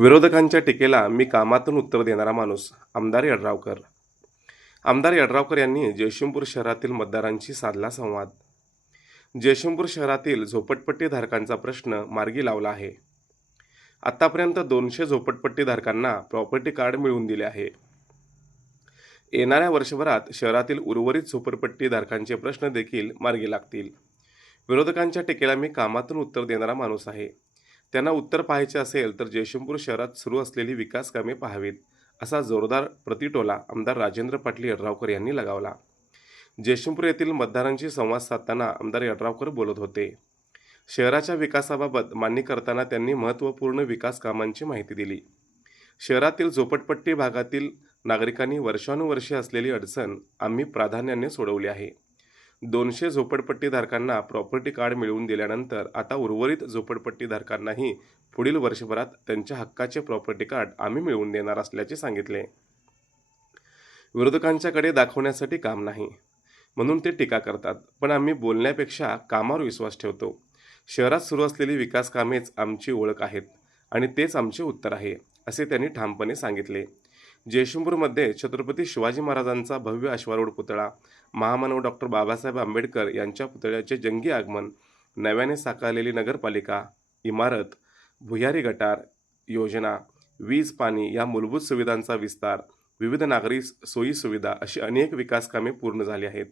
विरोधकांच्या टीकेला मी कामातून उत्तर देणारा माणूस आमदार यड्रावकर. आमदार यड्रावकर यांनी जयशिमपूर शहरातील मतदारांशी साधला संवाद. जयशिमपूर शहरातील झोपटपट्टीधारकांचा प्रश्न मार्गी लावला आहे. आत्तापर्यंत दोनशे झोपडपट्टीधारकांना प्रॉपर्टी कार्ड मिळवून दिले आहे. येणाऱ्या वर्षभरात शहरातील उर्वरित झोपडपट्टीधारकांचे प्रश्न देखील मार्गी लागतील. विरोधकांच्या टीकेला मी कामातून उत्तर देणारा माणूस आहे. त्यांना उत्तर पाहायचे असेल तर जयशंपूर शहरात सुरू असलेली विकास कामे पाहावीत असा जोरदार प्रतिटोला आमदार राजेंद्र पाटील यड्रावकर यांनी लगावला. जयशंपूर येथील मतदारांशी संवाद साधताना आमदार यड्रावकर बोलत होते. शहराच्या विकासाबाबत मान्य करताना त्यांनी महत्त्वपूर्ण विकास कामांची माहिती दिली. शहरातील झोपटपट्टी भागातील नागरिकांनी वर्षानुवर्षे असलेली अडचण आम्ही प्राधान्याने सोडवली आहे. दोनशे झोपडपट्टीधारकांना प्रॉपर्टी कार्ड मिळवून दिल्यानंतर आता उर्वरित झोपडपट्टीधारकांनाही पुढील वर्षभरात त्यांच्या हक्काचे प्रॉपर्टी कार्ड आम्ही मिळवून देणार असल्याचे सांगितले. विरोधकांच्याकडे दाखवण्यासाठी काम नाही. म्हणून ते टीका करतात. पण आम्ही बोलण्यापेक्षा कामावर विश्वास ठेवतो. शहरात सुरू असलेली विकास कामेच आमची ओळख आहेत. आणि तेच आमचे उत्तर आहे असे त्यांनी ठामपणे सांगितले. जयशंपूरमध्ये छत्रपती शिवाजी महाराजांचा भव्य अश्वारूढ पुतळा महामानव डॉक्टर बाबासाहेब आंबेडकर यांच्या पुतळ्याचे जंगी आगमन नव्याने साकारलेली नगरपालिका इमारत भुयारी गटार योजना वीज पाणी या मूलभूत सुविधांचा विस्तार विविध नागरी सोयी सुविधा अशी अनेक विकास कामे पूर्ण झाली आहेत.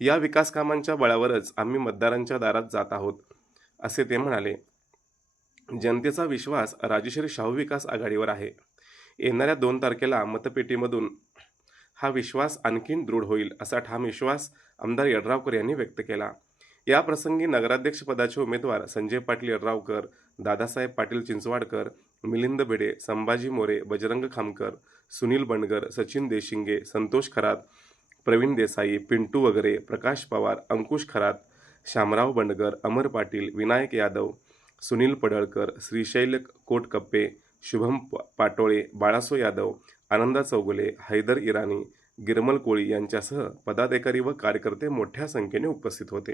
या विकास कामांच्या बळावरच आम्ही मतदारांच्या दारात जात आहोत असे ते म्हणाले. जनतेचा विश्वास राजेश्री शाहू विकास आघाडीवर आहे. येणाऱ्या दोन तारखेला मतपेटीमधून हा विश्वास आणखीन दृढ होईल असा ठाम विश्वास आमदार यड्रावकर यांनी व्यक्त केला. या प्रसंगी नगराध्यक्षपदाचे उमेदवार संजय पाटील यड्रावकर दादासाहेब पाटील चिंचवाडकर मिलिंद भिडे संभाजी मोरे बजरंग खामकर सुनील बंडगर सचिन देशिंगे संतोष खरात प्रवीण देसाई पिंटू वगैरे प्रकाश पवार अंकुश खरात शामराव बंडगर अमर पाटील विनायक यादव सुनील पडळकर श्रीशैल कोटकप्पे शुभम पाटोळे बाळासो यादव आनंदा चौगुले हैदर इराणी गिरमल कोळी यांच्यासह पदाधिकारी व कार्यकर्ते मोठ्या संख्येने उपस्थित होते.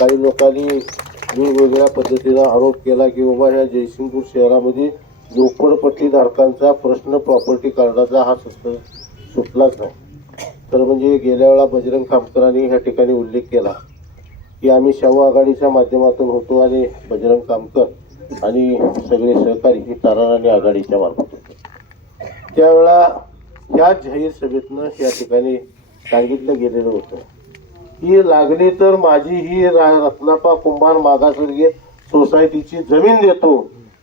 काही लोकांनी वेगवेगळ्या पद्धतीचा आरोप केला की बाबा ह्या जयसिंगपूर शहरामध्ये झोपडपट्टी धारकांचा प्रश्न प्रॉपर्टी कार्डाचा हा सस्त सुटलाच नाही. तर म्हणजे गेल्या वेळा बजरंग कामकरांनी ह्या ठिकाणी उल्लेख केला की आम्ही शाहू आघाडीच्या माध्यमातून होतो आणि बजरंग कामकर आणि सगळे सहकारी ही ताराराणी आघाडीच्या मार्फत होते. त्यावेळा या जाहीर सभेतनं या ठिकाणी सांगितलं गेलेलं होतं ही लागली तर माझी ही रत्नापा कुंभार मागासवर्गीय सोसायटीची जमीन देतो.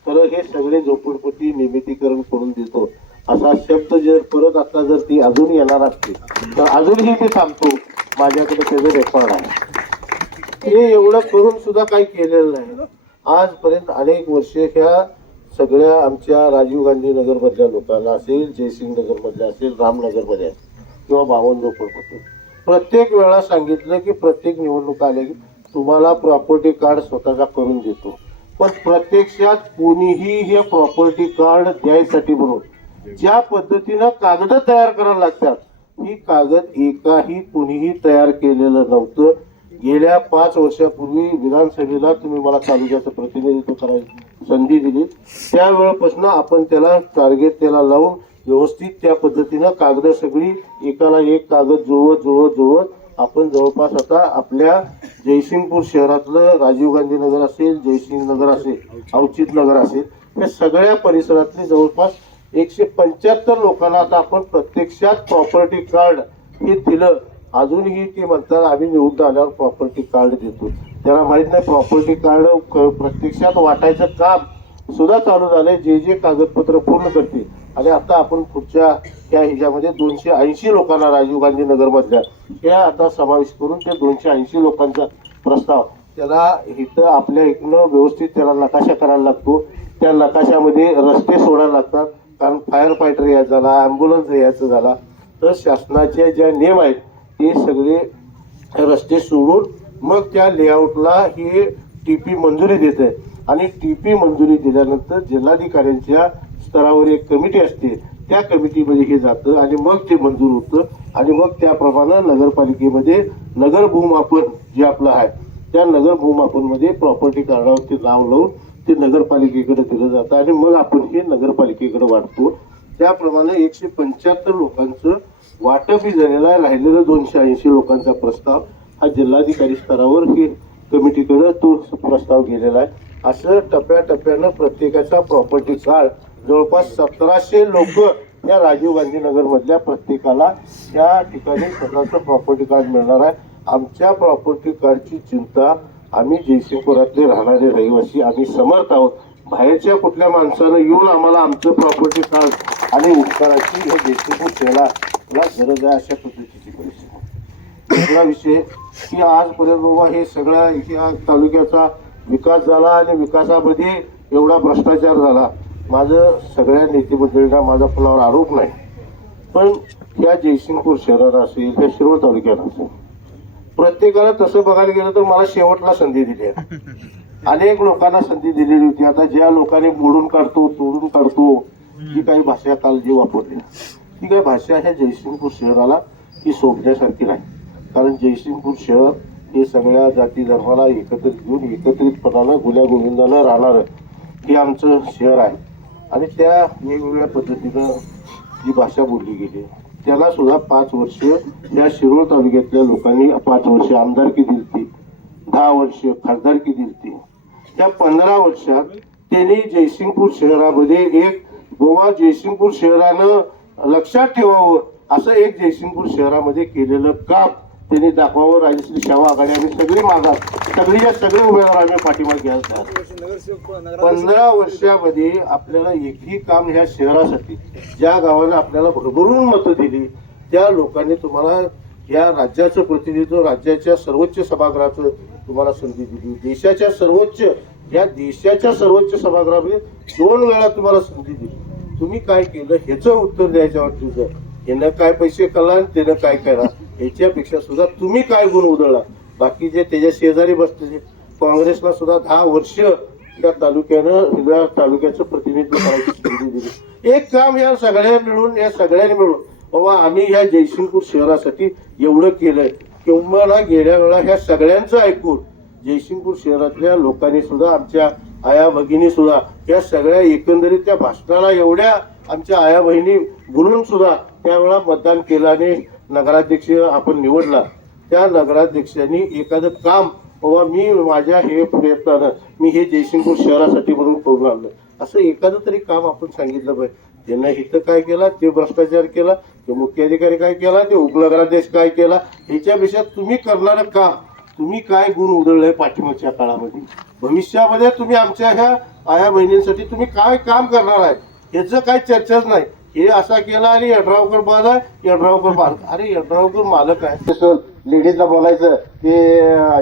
तर हे सगळे झोपडपट्टी निमितीकरण करून देतो. असा शब्द जर परत आता जर ती अजून येणार असते तर अजूनही मी थांबतो. माझ्याकडे त्याचं रेकॉर्ड आहे. हे एवढं करून सुद्धा काही केलेलं नाही. आजपर्यंत अनेक वर्ष ह्या सगळ्या आमच्या राजीव गांधी नगरमधल्या लोकांना असेल जयसिंग नगरमधल्या असेल रामनगरमध्ये असेल किंवा बावन झोपडपट्टी प्रत्येक वेळा सांगितलं की प्रत्येक निवडणूक आल्या की तुम्हाला प्रॉपर्टी कार्ड स्वतःचा करून देतो. पण प्रत्यक्षात कोणीही हे प्रॉपर्टी कार्ड द्यायसाठी म्हणून ज्या पद्धतीनं कागद तयार करायला लागतात ही कागद एकाही कोणीही तयार केलेलं नव्हतं. गेल्या पाच वर्षापूर्वी विधानसभेला तुम्ही मला तालुक्याचं प्रतिनिधित्व करायची संधी दिली. त्यावेळेपासून आपण त्याला टार्गेट त्याला लावून व्यवस्थित त्या पद्धतीनं कागद सगळी एकाला एक कागद जुळवत जुळवत जुळवत आपण जवळपास आता आपल्या जयसिंगपूर शहरातलं राजीव गांधी नगर असेल जयसिंग नगर असेल अवचित नगर असेल या सगळ्या परिसरातले जवळपास एकशे पंच्याहत्तर लोकांना आता आपण प्रत्यक्षात प्रॉपर्टी कार्ड हे दिलं. अजूनही ते म्हणतात आम्ही निवडून आल्यावर प्रॉपर्टी कार्ड देतो. त्याला माहीत नाही प्रॉपर्टी कार्ड प्रत्यक्षात वाटायचं काम सुद्धा चालू झालंय. जे जे कागदपत्र पूर्ण करतील. आणि आता आपण पुढच्या त्या ह्याच्यामध्ये दोनशे ऐंशी लोकांना राजीव गांधी नगरमधल्या त्या आता समावेश करून ते दोनशे ऐंशी लोकांचा प्रस्ताव. त्याला इथं आपल्या इकडनं व्यवस्थित त्याला नकाशा करायला लागतो. त्या नकाशामध्ये रस्ते सोडायला लागतात. कारण फायर फायटर यायचा झाला ॲम्ब्युलन्स यायचं झाला. तर शासनाचे ज्या नियम आहेत ते सगळे रस्ते सोडून मग त्या लेआउटला ही टी पी मंजुरी देते आणि टी पी मंजुरी दिल्यानंतर जिल्हाधिकाऱ्यांच्या स्तरावर एक कमिटी असते. त्या कमिटीमध्ये हे जातं आणि मग ते मंजूर होतं. आणि मग त्याप्रमाणे नगरपालिकेमध्ये नगर भूमापन जे आपलं आहे त्या नगर भूमापनमध्ये प्रॉपर्टी कार्डावरती नाव लावून ते नगरपालिकेकडे दिलं जातं. आणि मग आपण हे नगरपालिकेकडे वाटतो त्याप्रमाणे एकशे पंच्याहत्तर लोकांचं वाटपही झालेला आहे. राहिलेलं दोनशे ऐंशी लोकांचा प्रस्ताव हा जिल्हाधिकारी स्तरावर हे कमिटीकडे तो प्रस्ताव गेलेला आहे. असं टप्प्याटप्प्यानं प्रत्येकाचा प्रॉपर्टी कार्ड जवळपास सतराशे लोक या राजीव गांधी नगरमधल्या प्रत्येकाला या ठिकाणी स्वतःचं प्रॉपर्टी कार्ड मिळणार आहे. आमच्या प्रॉपर्टी कार्डची चिंता आम्ही जयसिंगपुरातले राहणारे रहिवासी आम्ही समर्थ आहोत. बाहेरच्या कुठल्या माणसानं येऊन आम्हाला आमचं प्रॉपर्टी कार्ड आणि उपकाराची हे जयसिंगपूर शहराला गरज आहे अशा पद्धतीची परिस्थिती. दुसरा विषय की आजपर्यंत बाबा हे सगळ्या इतिहास तालुक्याचा विकास झाला आणि विकासामध्ये एवढा भ्रष्टाचार झाला. माझं सगळ्या नेतेमंडळींना माझा फुलावर आरोप नाही. पण या जयसिंगपूर शहरात असेल या शिरोळ तालुक्याला असेल प्रत्येकाला तसं बघायला गेलं तर मला शेवटला संधी दिली आहे. अनेक लोकांना संधी दिलेली होती. आता ज्या लोकांनी मोडून काढतो तोडून काढतो जी काही भाषा काल जी वापरली. ती काय भाषा ह्या जयसिंगपूर शहराला ही सोडण्यासारखी नाही. कारण जयसिंगपूर शहर हे सगळ्या जाती धर्माला एकत्रित घेऊन एकत्रितपणानं गुन्ह्या गोविंदानं राहणारं हे आमचं शहर आहे. आणि त्या वेगवेगळ्या पद्धतीनं जी भाषा बोलली गेली त्याला सुद्धा पाच वर्ष या शिरोळ तालुक्यातल्या लोकांनी पाच वर्ष आमदारकी दिलती दहा वर्ष खासदारकी दिलती. त्या पंधरा वर्षात त्यांनी जयसिंगपूर शहरामध्ये एक गोवा जयसिंगपूर शहरानं लक्षात ठेवावं. असं एक जयसिंगपूर शहरामध्ये केलेलं काम त्यांनी दाखवावं. राजश्री शाहू आघाडी आम्ही सगळी मागा सगळीच्या सगळे उमेदवार आम्ही पाठिंबा घ्यायला तयार पंधरा वर्षामध्ये आपल्याला एकही काम ह्या शहरासाठी ज्या गावाने आपल्याला भरभरून मतं दिली त्या लोकांनी तुम्हाला या राज्याचं प्रतिनिधित्व राज्याच्या सर्वोच्च सभागृहाचं तुम्हाला संधी दिली. देशाच्या सर्वोच्च या देशाच्या सर्वोच्च सभागृहामध्ये दोन वेळा तुम्हाला संधी दिली. तुम्ही काय केलं ह्याचं उत्तर द्यायच्या तुझं यानं काय पैसे कला आणि त्यानं काय करा ह्याच्यापेक्षा सुद्धा तुम्ही काय गुण उधळला? बाकी जे त्याच्या शेजारी बसलेले काँग्रेसला सुद्धा दहा वर्ष त्या तालुक्यानं या तालुक्याचं प्रतिनिधित्व करायची संधी दिली. एक काम या सगळ्या मिळून या सगळ्यांनी मिळून बाबा आम्ही ह्या जयसिंगपूर शहरासाठी एवढं केलंय. किंवा गेल्या वेळा ह्या सगळ्यांचं ऐकून जयसिंगपूर शहरातल्या लोकांनी सुद्धा आमच्या आया भगिनी सुद्धा या सगळ्या एकंदरीत त्या भाषणाला एवढ्या आमच्या आया बहिणी बोलून सुद्धा त्यावेळा मतदान केल्याने आणि नगराध्यक्ष आपण निवडला. त्या नगराध्यक्षांनी एखादं काम बाबा मी माझ्या हे प्रयत्नानं मी हे जयसिंगपूर शहरासाठी म्हणून करून आणलं असं एखादं तरी काम आपण सांगितलं पाहिजे. त्यांना इथं काय केला ते भ्रष्टाचार केला ते मुख्याधिकारी काय केला ते उपनगराध्यक्ष काय केला ह्याच्यापेक्षा तुम्ही करणारं काम तुम्ही काय गुण उधळलंय पाठिंबाच्या काळामध्ये? भविष्यामध्ये तुम्ही आमच्या ह्या आया बहिणींसाठी तुम्ही काय काम करणार आहे? ह्याचं काय चर्चाच नाही. हे असा केला आणि यड्रावकर बाद आहे यड्रावकर मालक अरे यड्रावकर मालक आहे. लेडीजला बोलायचं ते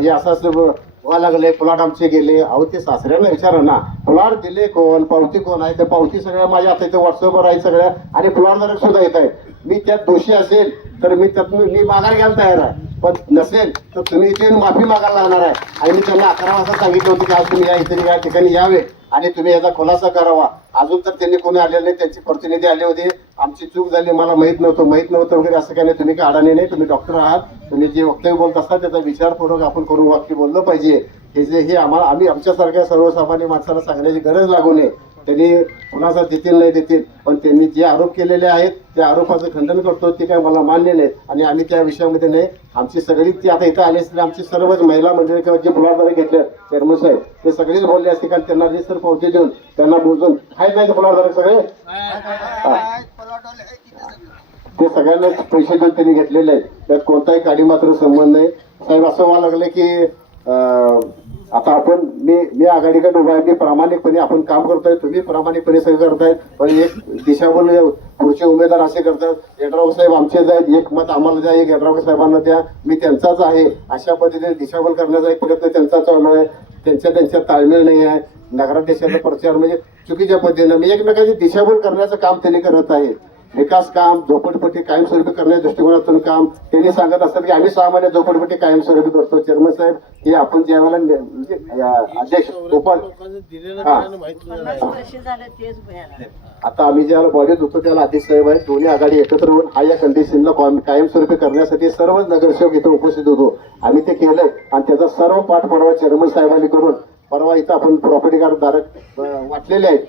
हे असं असं व्हायला लागले प्लॉट आमचे गेले. अहो ते सासऱ्याला विचारा ना. प्लॉट दिले कोण पावती कोण आहे? त्या पावती सगळ्या माझ्या आता इथे व्हॉट्सअपवर आहे सगळ्या. आणि प्लॉट धारक सुद्धा येत आहे मी त्यात दोषी असेल तर मी त्यात मी माघार घ्यायला तयार आहे. पण नसेल तर तुम्ही इथे येऊन माफी मागायला लागणार आहे. आणि मी त्यांना अकरा वाजता सांगितलं होतं की आज तुम्ही या इथे या ठिकाणी यावे आणि तुम्ही याचा खुलासा करावा. अजून तर त्यांनी कोणी आलेले नाही त्यांचे प्रतिनिधी आले होते. आमची चूक झाली मला माहीत नव्हतं माहीत नव्हतं वगैरे असं काही नाही. तुम्ही काय अडाणी नाही तुम्ही डॉक्टर आहात. तुम्ही जे वक्तव्य बोलत असतात त्याचा विचारपूर्वक आपण करून वाक्य बोललं पाहिजे. हे जे हे आम्हाला आम्ही आमच्यासारख्या सर्वसामान्य माणसाला सांगण्याची गरज लागू नये. त्यांनी कुणाचा देतील नाही देतील पण त्यांनी जे आरोप केलेले आहेत त्या आरोपाचं खंडन करतो ते काय मला मान्य नाही. आणि आम्ही त्या विषयामध्ये नाही. आमची सगळी ती आता इथं आली असतील आमची सर्वच महिला मंडळी किंवा जे फुलारदारे घेतले चेअरमन साहेब ते सगळेच बोलले असते कारण त्यांना रिसर पोहोच देऊन त्यांना बोलून आहेत नाही फुलारदारे सगळे? ते सगळ्यांनाच पैसे देऊन त्यांनी घेतलेले आहेत. त्यात कोणताही काडी मात्र संबंध नाही. साहेब असं व्हायला लागलं की आता आपण मी मी आघाडीकडे उभा आहे मी प्रामाणिकपणे आपण काम करतोय तुम्ही प्रामाणिकपणे सगळं करतायत. पण एक दिशाभूल पुढचे उमेदवार असे करतात. यड्राव साहेब आमचेच आहेत एक मत आम्हाला द्या एक यड्राव साहेबांना द्या. मी त्यांचाच आहे. अशा पद्धतीने दिशाभूल करण्याचा एक प्रयत्न त्यांचा चालू आहे. त्यांच्या त्यांच्या ताळमेळ नाही आहे. नगराध्यक्षाचा प्रचार म्हणजे चुकीच्या पद्धतीनं. मी एकमेकांची दिशाभूल करण्याचं काम त्यांनी करत आहे विकास काम झोपडपट्टी कायमस्वरूपी करण्याच्या दृष्टिकोनातून काम. त्यांनी सांगत असतात की आम्ही सहा महिन्यात झोपडपट्टी कायमस्वरूपी करतो. चेअरमन साहेब हे आपण ज्या वेळेला म्हणजे अध्यक्ष हा. आता आम्ही ज्याला बॉडीत होतो त्याला अध्यक्ष साहेब आहेत. दोन्ही आघाडी एकत्र होऊन हा या कंडिशनला कायम- कायमस्वरूपी करण्यासाठी सर्व नगरसेवक इथे उपस्थित होतो. आम्ही ते केलंय आणि त्याचा सर्व पाठपुरावा चेअरमन साहेबांनी करून परवा इथं आपण प्रॉपर्टी कार्ड धारक वाटलेले आहेत.